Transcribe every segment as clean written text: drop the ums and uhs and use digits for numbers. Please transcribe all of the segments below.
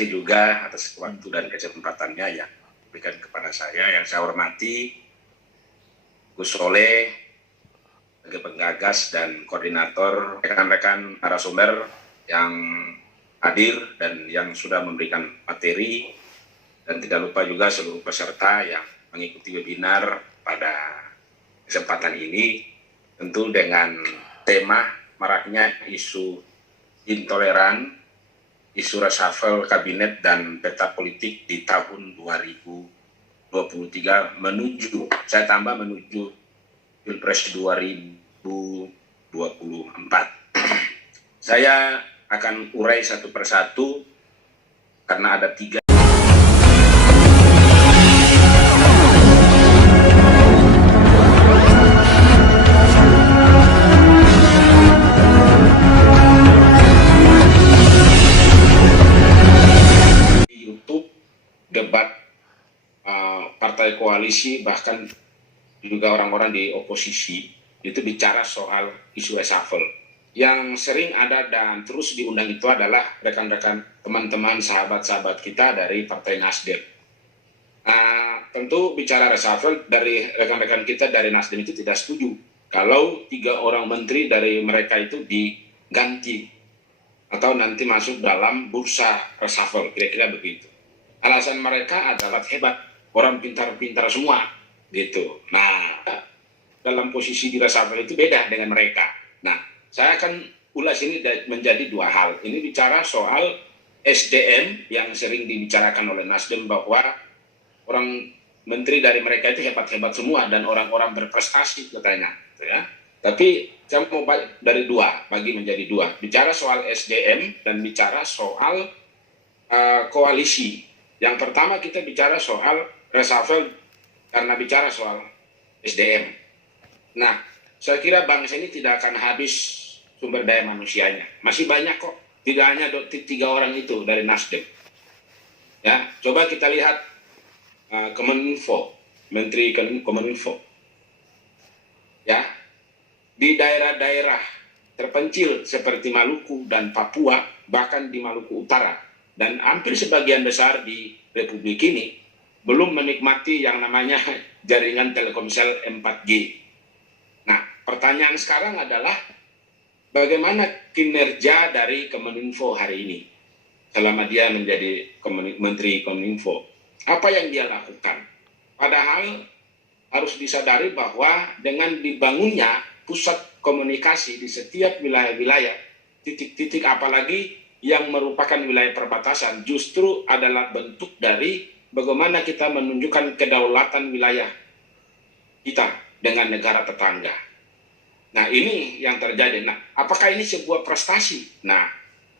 kasih juga atas waktu dan kesempatannya yang diberikan kepada saya. Yang saya hormati Gus Soleh sebagai penggagas dan koordinator, rekan-rekan narasumber yang hadir dan yang sudah memberikan materi, dan tidak lupa juga seluruh peserta yang mengikuti webinar pada kesempatan ini, tentu dengan tema maraknya isu intoleran, isu reshuffle kabinet dan peta politik di tahun 2023 menuju, saya tambah menuju Pilpres 2024. Saya akan urai satu persatu karena ada 3 debat partai koalisi, bahkan juga orang-orang di oposisi itu bicara soal isu reshuffle. Yang sering ada dan terus diundang itu adalah rekan-rekan, teman-teman, sahabat-sahabat kita dari Partai Nasdem. Tentu bicara reshuffle, dari rekan-rekan kita dari Nasdem itu tidak setuju kalau 3 orang menteri dari mereka itu diganti atau nanti masuk dalam bursa reshuffle, kira-kira begitu. Alasan mereka adalah hebat, orang pintar-pintar semua, gitu. Nah, dalam posisi di reshuffle itu beda dengan mereka. Nah, saya akan ulas ini menjadi 2 hal. Ini bicara soal SDM yang sering dibicarakan oleh Nasdem bahwa orang menteri dari mereka itu hebat-hebat semua dan orang-orang berprestasi katanya, gitu ya. Tapi saya mau dari 2, bagi menjadi 2. Bicara soal SDM dan bicara soal koalisi. Yang pertama kita bicara soal reshuffle karena bicara soal SDM. Nah, saya kira bangsa ini tidak akan habis sumber daya manusianya. Masih banyak kok, tidak hanya 3 orang itu dari Nasdem. Ya, coba kita lihat Kominfo, Menteri Kominfo. Ya, di daerah-daerah terpencil seperti Maluku dan Papua, bahkan di Maluku Utara, dan hampir sebagian besar di Republik ini belum menikmati yang namanya jaringan Telkomsel 4G. Nah, pertanyaan sekarang adalah bagaimana kinerja dari Kominfo hari ini selama dia menjadi Menteri Kominfo. Apa yang dia lakukan? Padahal harus disadari bahwa dengan dibangunnya pusat komunikasi di setiap wilayah-wilayah, titik-titik apalagi yang merupakan wilayah perbatasan, justru adalah bentuk dari bagaimana kita menunjukkan kedaulatan wilayah kita dengan negara tetangga. Nah, ini yang terjadi. Nah, apakah ini sebuah prestasi? Nah,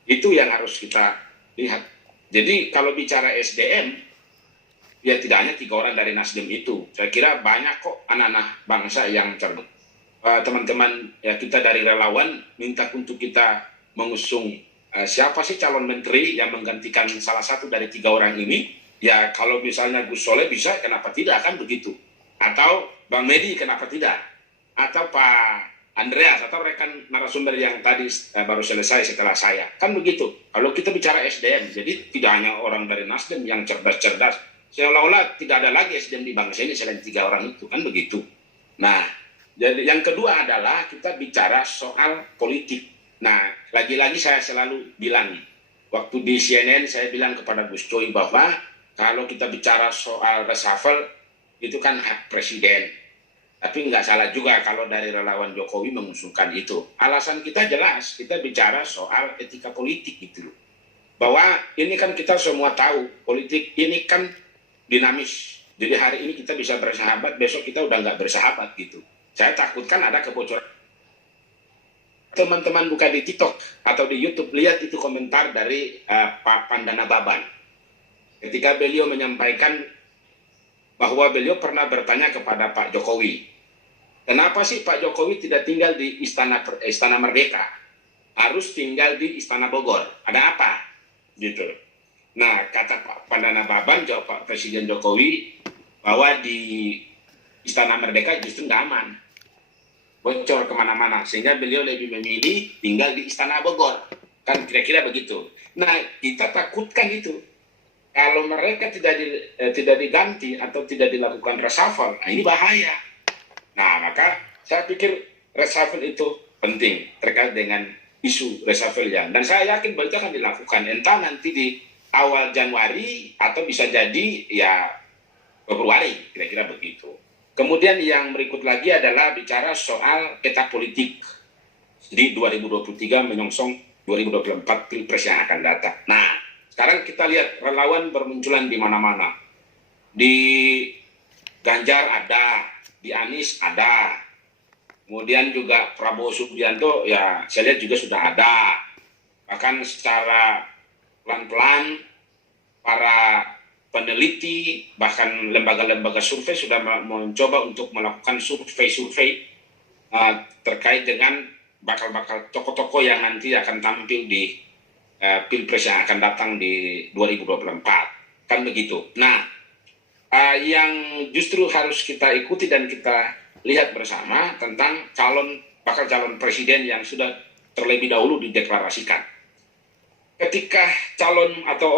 itu yang harus kita lihat. Jadi kalau bicara SDM, ya tidak hanya 3 orang dari Nasdem itu. Saya kira banyak kok anak-anak bangsa yang cerdas. Teman-teman ya, kita dari relawan minta untuk kita mengusung siapa sih calon menteri yang menggantikan salah satu dari 3 orang ini. Ya kalau misalnya Gus Soleh bisa, kenapa tidak, kan begitu. Atau Bang Medi, kenapa tidak. Atau Pak Andreas, atau rekan narasumber yang tadi baru selesai setelah saya, kan begitu. Kalau kita bicara SDM, jadi tidak hanya orang dari Nasdem yang cerdas-cerdas, seolah-olah tidak ada lagi SDM di bangsa ini selain 3 orang itu, kan begitu. Nah, jadi yang kedua adalah kita bicara soal politik. Nah, lagi-lagi saya selalu bilang, waktu di CNN saya bilang kepada Gus Coy bahwa kalau kita bicara soal reshuffle, itu kan hak presiden. Tapi nggak salah juga kalau dari relawan Jokowi mengusulkan itu. Alasan kita jelas, kita bicara soal etika politik gitu. Bahwa ini kan kita semua tahu, politik ini kan dinamis. Jadi hari ini kita bisa bersahabat, besok kita udah nggak bersahabat gitu. Saya takutkan ada kebocoran. Teman-teman buka di TikTok atau di YouTube, lihat itu komentar dari Pak Pandana Baban. Ketika beliau menyampaikan bahwa beliau pernah bertanya kepada Pak Jokowi, kenapa sih Pak Jokowi tidak tinggal di Istana Merdeka? Harus tinggal di Istana Bogor. Ada apa? Gitu. Nah, kata Pak Pandana Baban, jawab Pak Presiden Jokowi, bahwa di Istana Merdeka justru nggak aman. Bocor kemana-mana, sehingga beliau lebih memilih tinggal di Istana Bogor, kan kira-kira begitu. Nah, kita takutkan itu, Kalau mereka tidak diganti atau tidak dilakukan reshuffle, nah ini bahaya. Nah, maka saya pikir reshuffle itu penting terkait dengan isu reshuffle yang, dan saya yakin bahwa itu akan dilakukan entah nanti di awal Januari atau bisa jadi ya Februari, kira-kira begitu. Kemudian yang berikut lagi adalah bicara soal peta politik di 2023 menyongsong 2024 Pilpres yang akan datang. Nah, sekarang kita lihat relawan bermunculan di mana-mana. Di Ganjar ada, di Anies ada, kemudian juga Prabowo Subianto ya saya lihat juga sudah ada. Bahkan secara pelan-pelan para peneliti bahkan lembaga-lembaga survei sudah mencoba untuk melakukan survei-survei terkait dengan bakal tokoh-tokoh yang nanti akan tampil di Pilpres yang akan datang di 2024. Kan begitu. Nah, yang justru harus kita ikuti dan kita lihat bersama tentang bakal calon presiden yang sudah terlebih dahulu dideklarasikan. Ketika calon atau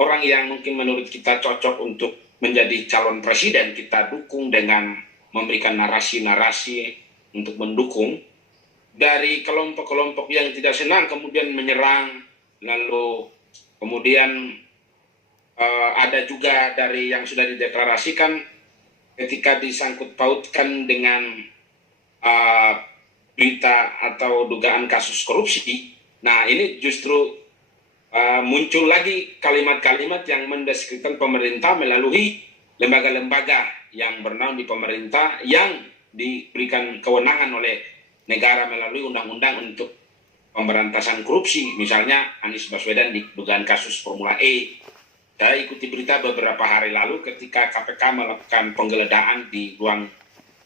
orang yang mungkin menurut kita cocok untuk menjadi calon presiden, kita dukung dengan memberikan narasi-narasi untuk mendukung. Dari kelompok-kelompok yang tidak senang kemudian menyerang, lalu kemudian ada juga dari yang sudah dideklarasikan ketika disangkut pautkan dengan berita atau dugaan kasus korupsi. Nah, ini justru muncul lagi kalimat-kalimat yang mendeskripsikan pemerintah melalui lembaga-lembaga yang bernaung di pemerintah yang diberikan kewenangan oleh negara melalui undang-undang untuk pemberantasan korupsi. Misalnya Anies Baswedan di dugaan kasus Formula E. Saya ikuti berita beberapa hari lalu ketika KPK melakukan penggeledahan di ruang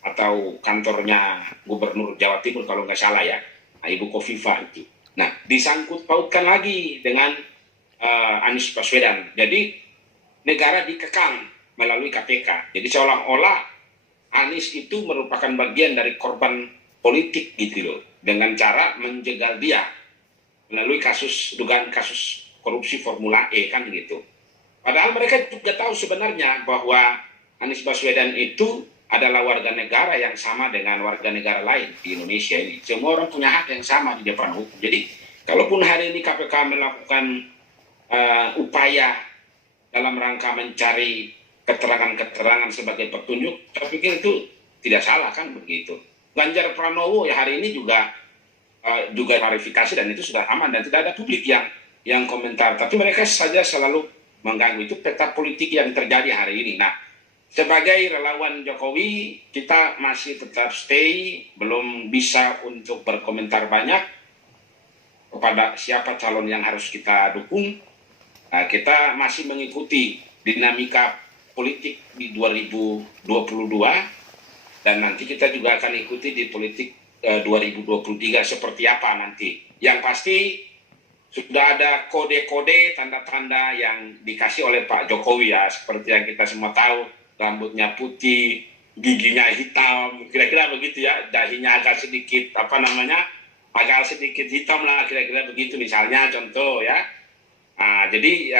atau kantornya Gubernur Jawa Timur kalau nggak salah ya, Ibu Kofifa itu. Nah, disangkut pautkan lagi dengan Anies Baswedan. Jadi negara dikekang melalui KPK. Jadi seolah-olah Anies itu merupakan bagian dari korban politik gitu loh, dengan cara menjegal dia melalui dugaan kasus korupsi Formula E kan gitu. Padahal mereka juga tahu sebenarnya bahwa Anies Baswedan itu adalah warga negara yang sama dengan warga negara lain di Indonesia ini. Semua orang punya hak yang sama di depan hukum. Jadi, kalaupun hari ini KPK melakukan upaya dalam rangka mencari keterangan-keterangan sebagai petunjuk, saya pikir itu tidak salah kan begitu. Ganjar Pranowo ya hari ini juga klarifikasi dan itu sudah aman dan tidak ada publik yang komentar. Tapi mereka saja selalu mengganggu. Itu peta politik yang terjadi hari ini. Nah, sebagai relawan Jokowi, kita masih tetap stay, belum bisa untuk berkomentar banyak kepada siapa calon yang harus kita dukung. Nah, kita masih mengikuti dinamika politik di 2022 dan nanti kita juga akan ikuti di politik 2023 seperti apa nanti. Yang pasti sudah ada kode-kode, tanda-tanda yang dikasih oleh Pak Jokowi ya, seperti yang kita semua tahu, rambutnya putih, giginya hitam, kira-kira begitu ya, dahinya agak sedikit, agak sedikit hitam lah, kira-kira begitu misalnya, contoh ya. Nah, jadi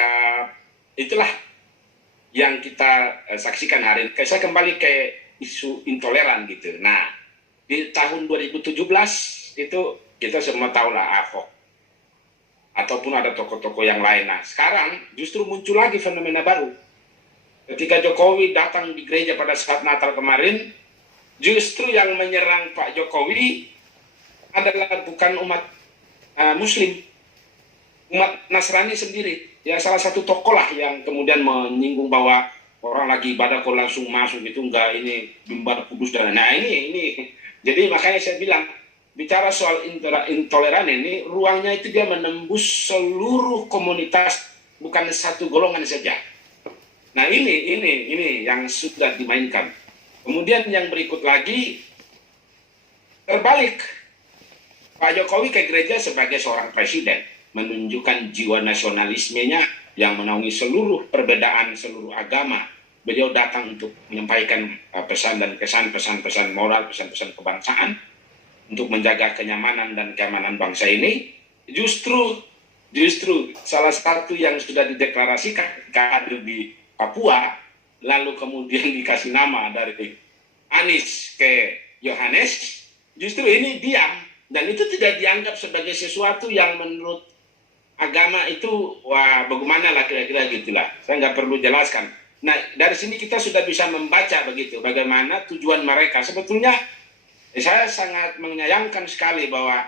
itulah yang kita saksikan hari ini. Saya kembali ke isu intoleran gitu. Nah, di tahun 2017 itu kita semua tahu lah Ahok, ataupun ada tokoh-tokoh yang lain. Nah, sekarang justru muncul lagi fenomena baru. Ketika Jokowi datang di gereja pada saat Natal kemarin, justru yang menyerang Pak Jokowi adalah bukan umat Muslim, umat Nasrani sendiri. Ya salah satu tokoh lah yang kemudian menyinggung bahwa orang lagi ibadah kok langsung masuk itu enggak, ini mimbar kudus dan nah ini. Jadi makanya saya bilang bicara soal intoleran ini ruangnya itu dia menembus seluruh komunitas, bukan satu golongan saja. Nah ini yang sudah dimainkan. Kemudian yang berikut lagi terbalik, Pak Jokowi ke gereja sebagai seorang presiden, menunjukkan jiwa nasionalismenya yang menaungi seluruh perbedaan, seluruh agama. Beliau datang untuk menyampaikan pesan dan kesan, pesan-pesan moral, pesan-pesan kebangsaan untuk menjaga kenyamanan dan keamanan bangsa ini. Justru Justru salah satu yang sudah dideklarasikan kader di Papua, lalu kemudian dikasih nama dari Anies ke Yohanes, justru ini diam. Dan itu tidak dianggap sebagai sesuatu yang menurut agama itu, wah bagaimana lah kira-kira gitulah. Saya nggak perlu jelaskan. Nah, dari sini kita sudah bisa membaca begitu, bagaimana tujuan mereka. Sebetulnya saya sangat menyayangkan sekali bahwa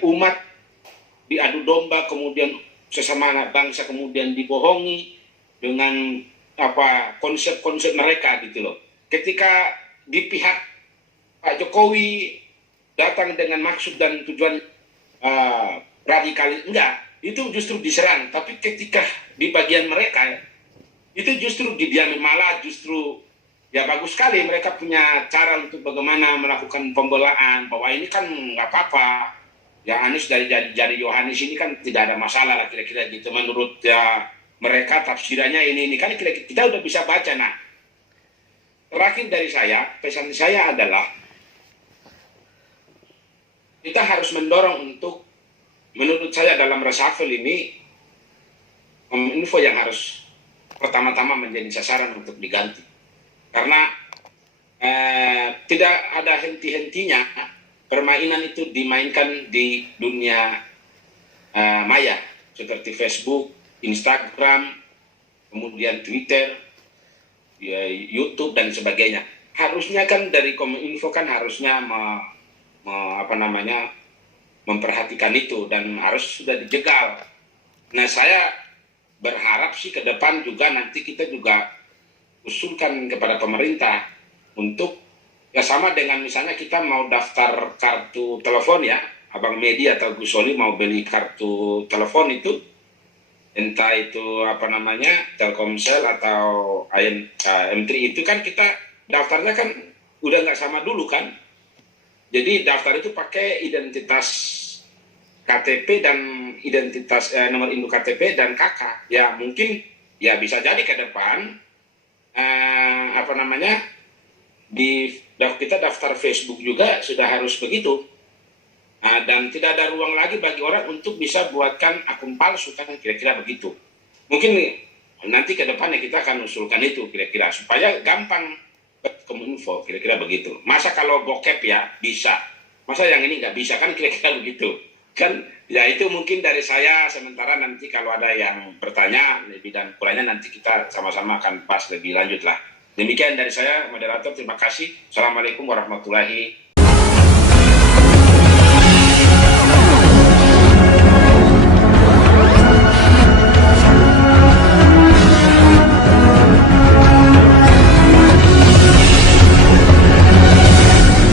umat diadu domba, kemudian sesama anak bangsa kemudian dibohongi dengan konsep-konsep mereka gitu loh. Ketika di pihak Pak Jokowi datang dengan maksud dan tujuan radikal, enggak, itu justru diserang. Tapi ketika di bagian mereka itu justru didiami, malah justru ya bagus sekali mereka punya cara untuk bagaimana melakukan pembelaan bahwa ini kan nggak apa-apa. Ya Anies dari Yohanes ini kan tidak ada masalah lah kira-kira gitu menurut ya mereka tafsirannya ini kan kira-kira kita udah bisa baca. Nah, terakhir dari saya, pesan saya adalah kita harus mendorong untuk, menurut saya dalam reshuffle ini info yang harus pertama-tama menjadi sasaran untuk diganti karena tidak ada henti-hentinya permainan itu dimainkan di dunia maya seperti Facebook, Instagram, kemudian Twitter, ya, YouTube dan sebagainya. Harusnya kan dari Kominfo kan harusnya memperhatikan itu dan harus sudah dijegal. Nah, saya berharap sih ke depan juga nanti kita juga usulkan kepada pemerintah untuk ya sama dengan misalnya kita mau daftar kartu telepon ya, Abang Medi atau Gus Soli mau beli kartu telepon itu, entah itu Telkomsel atau M3 itu kan kita daftarnya kan udah nggak sama dulu kan. Jadi daftar itu pakai identitas KTP dan identitas nomor induk KTP dan KK. Ya mungkin ya bisa jadi ke depan kita daftar Facebook juga sudah harus begitu. Dan tidak ada ruang lagi bagi orang untuk bisa buatkan akun palsu kan kira-kira begitu. Mungkin nanti ke depannya kita akan usulkan itu kira-kira supaya gampang Kominfo kira-kira begitu. Masa kalau bokep ya bisa, masa yang ini nggak bisa kan kira-kira begitu kan. Ya itu mungkin dari saya, sementara nanti kalau ada yang bertanya lebih dan kurangnya nanti kita sama-sama akan bahas lebih lanjut lah. Demikian dari saya, moderator. Terima kasih. Assalamualaikum warahmatullahi